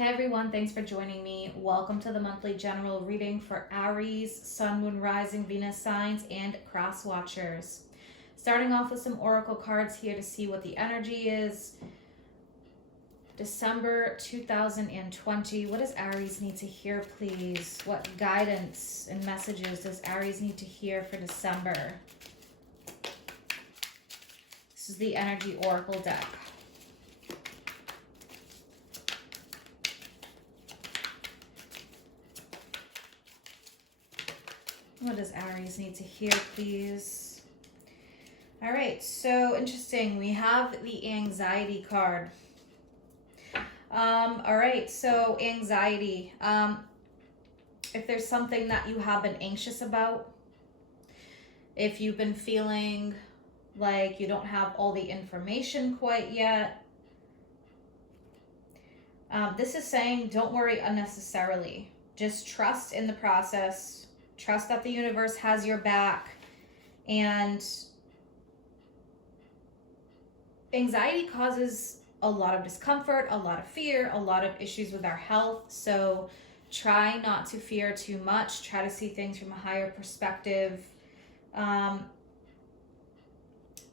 Hey everyone, thanks for joining me. Welcome to the monthly general reading for Aries, Sun, Moon, Rising, Venus signs, and cross watchers. Starting off with some oracle cards here to see what the energy is. December 2020. What does Aries need to hear, please? What guidance and messages does Aries need to hear for December? This is the energy oracle deck. What does Aries need to hear, please? All right, so interesting. We have the anxiety card. All right, so anxiety. If there's something that you have been anxious about, if you've been feeling like you don't have all the information quite yet, this is saying don't worry unnecessarily. Just trust in the process. Trust that the universe has your back. And anxiety causes a lot of discomfort, a lot of fear, a lot of issues with our health. So try not to fear too much. Try to see things from a higher perspective.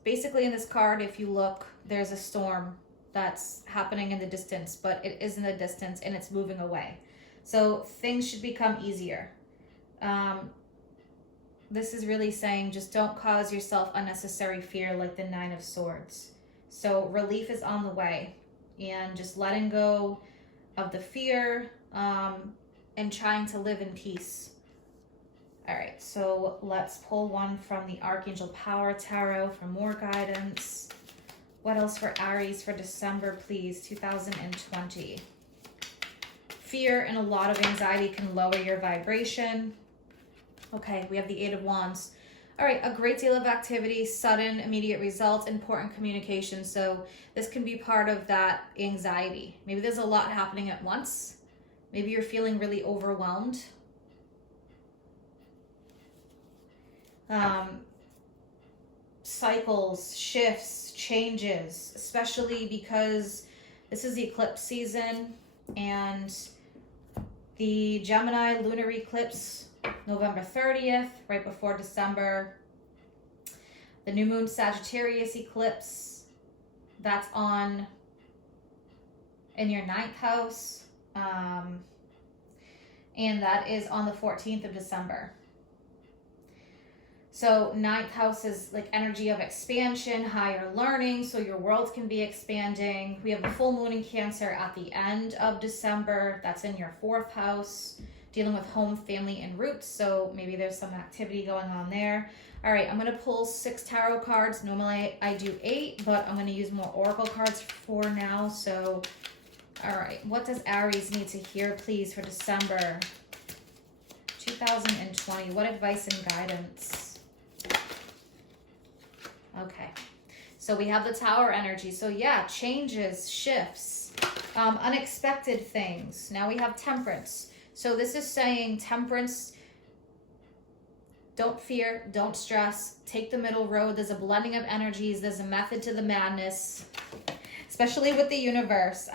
Basically in this card, if you look, there's a storm that's happening in the distance, but it is in the distance and it's moving away. So things should become easier. This is really saying just don't cause yourself unnecessary fear like the Nine of Swords. So relief is on the way, and just letting go of the fear and trying to live in peace. All right, so let's pull one from the Archangel Power Tarot for more guidance. What else for Aries for December, please, 2020? Fear and a lot of anxiety can lower your vibration. Okay, we have the Eight of Wands. All right, a great deal of activity, sudden, immediate results, important communication. So this can be part of that anxiety. Maybe there's a lot happening at once. Maybe you're feeling really overwhelmed. Cycles, shifts, changes, especially because this is the eclipse season and the Gemini lunar eclipse November 30th, right before December. The new moon Sagittarius eclipse, that's on in your 9th house. And that is on the 14th of December. So 9th house is like energy of expansion, higher learning, so your world can be expanding. We have the full moon in Cancer at the end of December. That's in your 4th house, dealing with home, family, and roots. So maybe there's some activity going on there. All right, I'm going to pull 6 tarot cards. Normally I do 8, but I'm going to use more oracle cards for now. So, all right, what does Aries need to hear, please, for December 2020? What advice and guidance? Okay, so we have the Tower energy. So yeah, changes, shifts, unexpected things. Now we have Temperance. So this is saying Temperance, don't fear, don't stress, take the middle road. There's a blending of energies. There's a method to the madness, especially with the universe.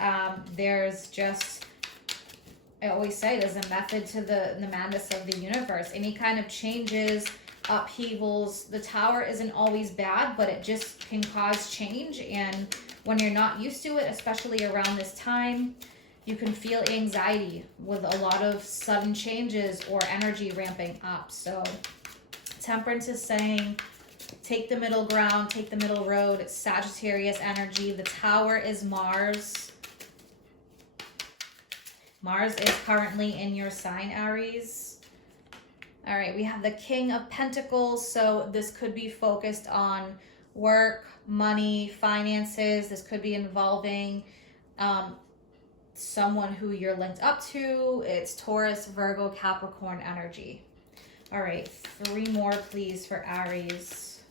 There's just, I always say, there's a method to the madness of the universe. Any kind of changes, upheavals, the Tower isn't always bad, but it just can cause change. And when you're not used to it, especially around this time, you can feel anxiety with a lot of sudden changes or energy ramping up. So Temperance is saying take the middle ground, take the middle road. It's Sagittarius energy. The Tower is Mars. Mars is currently in your sign, Aries. All right, we have the King of Pentacles. So this could be focused on work, money, finances. This could be involving someone who you're linked up to. It's Taurus, Virgo, Capricorn energy. All right, 3 more, please, for Aries.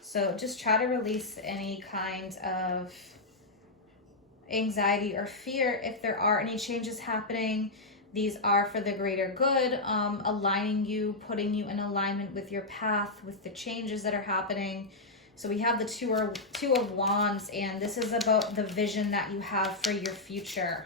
So just try to release any kind of anxiety or fear if there are any changes happening. These are for the greater good, aligning you, putting you in alignment with your path, with the changes that are happening. So we have the Two of Wands, and this is about the vision that you have for your future.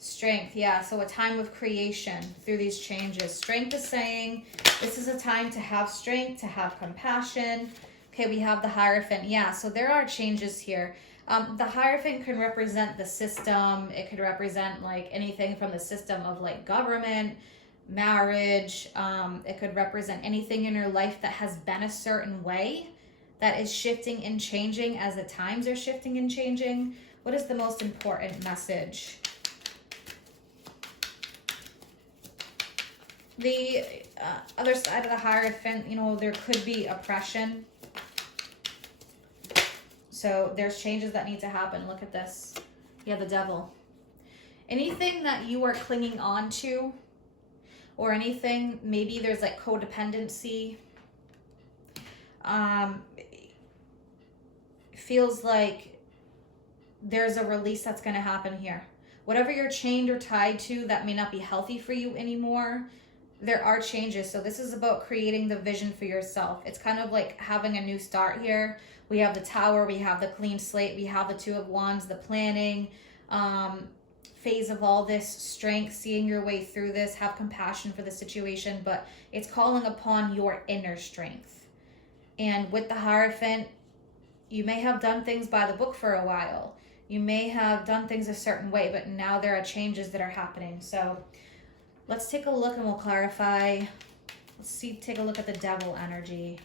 Strength, yeah, so a time of creation through these changes. Strength is saying this is a time to have strength, to have compassion. Okay, we have the Hierophant. Yeah, so there are changes here. The Hierophant can represent the system. It could represent like anything from the system of like government, marriage. It could represent anything in your life that has been a certain way that is shifting and changing as the times are shifting and changing. What is the most important message? The other side of the Hierophant, you know, there could be oppression. So there's changes that need to happen. Look at this. Yeah, the Devil. Anything that you are clinging on to, or anything, maybe there's like codependency. Feels like there's a release that's going to happen here. Whatever you're chained or tied to that may not be healthy for you anymore, there are changes. So this is about creating the vision for yourself. It's kind of like having a new start here. We have the Tower, we have the clean slate, we have the Two of Wands, the planning phase of all this, strength, seeing your way through this, have compassion for the situation, but it's calling upon your inner strength. And with the Hierophant, you may have done things by the book for a while. You may have done things a certain way, but now there are changes that are happening. So let's take a look and we'll clarify. Let's see, take a look at the Devil energy.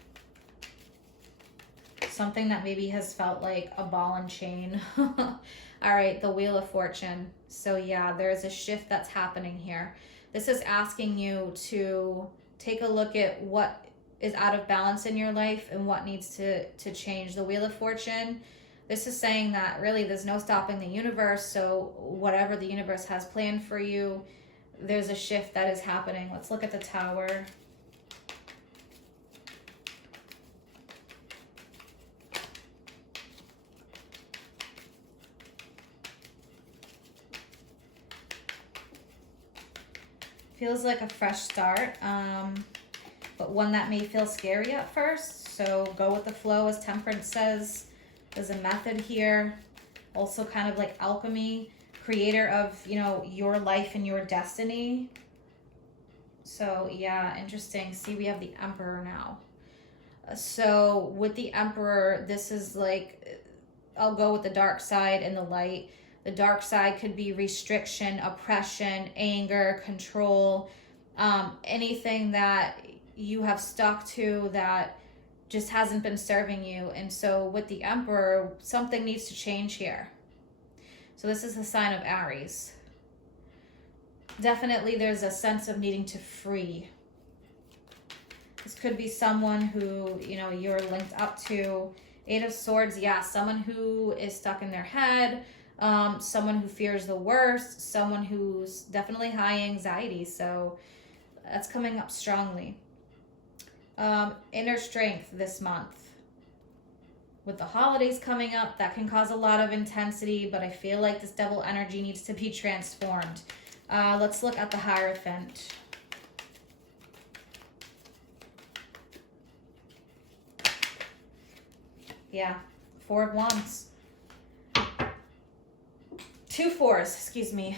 Something that maybe has felt like a ball and chain. All right, the Wheel of Fortune. So yeah, there's a shift that's happening here. This is asking you to take a look at what is out of balance in your life and what needs to change. The Wheel of Fortune, this is saying that really there's no stopping the universe. So whatever the universe has planned for you, there's a shift that is happening. Let's look at the Tower. Feels like a fresh start, but one that may feel scary at first. So go with the flow, as Temperance says. There's a method here. Also kind of like alchemy, creator of, you know, your life and your destiny. So yeah, interesting. See, we have the Emperor now. So with the Emperor, this is like, I'll go with the dark side and the light. The dark side could be restriction, oppression, anger, control, anything that you have stuck to that just hasn't been serving you. And so with the Emperor, something needs to change here. So this is the sign of Aries. Definitely there's a sense of needing to free. This could be someone who, you know, you're linked up to. Eight of Swords, yeah, someone who is stuck in their head. Someone who fears the worst, someone who's definitely high anxiety. So that's coming up strongly. Inner strength this month. With the holidays coming up, that can cause a lot of intensity, but I feel like this Devil energy needs to be transformed. Let's look at the Hierophant. Yeah, Four of Wands. Two fours, excuse me.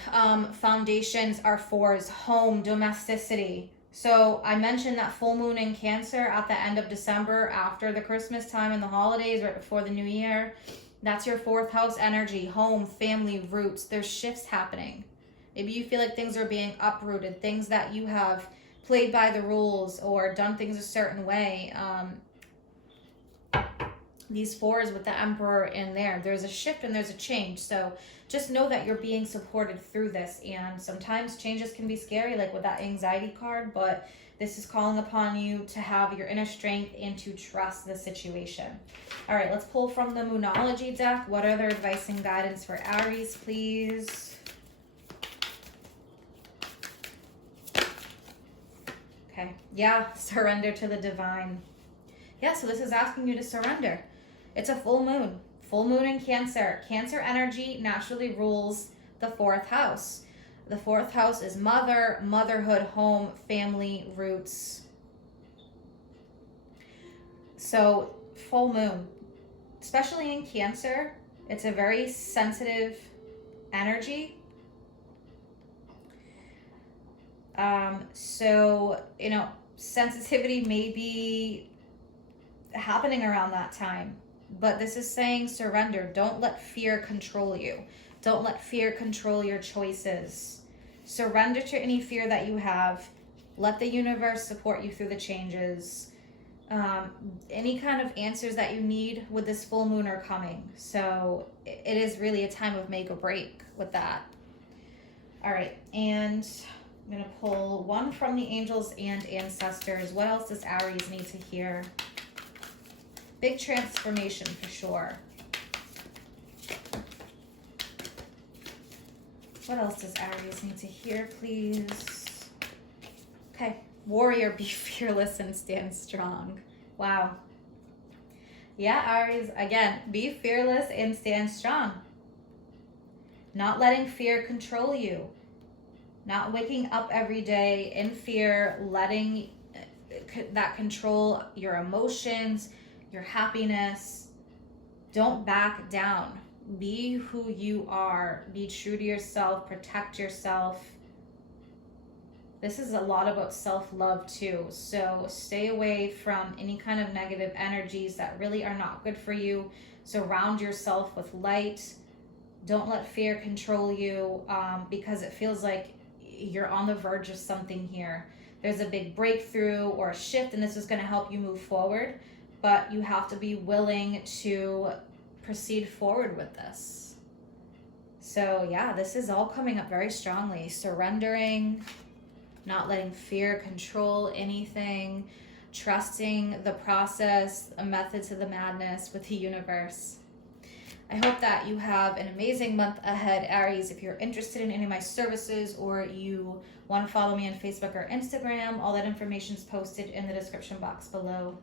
Foundations are fours, home, domesticity. So I mentioned that full moon in Cancer at the end of December, after the Christmas time and the holidays, right before the new year. That's your fourth house energy, home, family, roots. There's shifts happening. Maybe you feel like things are being uprooted, things that you have played by the rules or done things a certain way. These fours with the Emperor in there, there's a shift and there's a change. So just know that you're being supported through this. And sometimes changes can be scary, like with that anxiety card, but this is calling upon you to have your inner strength and to trust the situation. All right, let's pull from the Moonology deck. What are their advice and guidance for Aries, please? Okay, yeah, surrender to the divine. Yeah, so this is asking you to surrender. It's a full moon in Cancer. Cancer energy naturally rules the fourth house. The fourth house is mother, motherhood, home, family, roots. So full moon, especially in Cancer, it's a very sensitive energy. So, you know, sensitivity may be happening around that time, but this is saying surrender. Don't let fear control you. Don't let fear control your choices. Surrender to any fear that you have. Let the universe support you through the changes. Any kind of answers that you need with this full moon are coming. So it is really a time of make or break with that. All right, and I'm going to pull one from the angels and ancestors. What else does Aries need to hear? Big transformation for sure. What else does Aries need to hear, please? Okay. Warrior, be fearless and stand strong. Wow. Yeah, Aries, again, be fearless and stand strong. Not letting fear control you. Not waking up every day in fear, letting that control your emotions, your happiness. Don't back down. Be who you are. Be true to yourself. Protect yourself. This is a lot about self-love too. So stay away from any kind of negative energies that really are not good for you. Surround yourself with light. Don't let fear control you because it feels like you're on the verge of something here. There's a big breakthrough or a shift, and this is going to help you move forward. But you have to be willing to proceed forward with this. So yeah, this is all coming up very strongly. Surrendering, not letting fear control anything, trusting the process, a method to the madness with the universe. I hope that you have an amazing month ahead, Aries. If you're interested in any of my services or you want to follow me on Facebook or Instagram, all that information is posted in the description box below.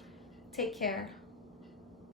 Take care.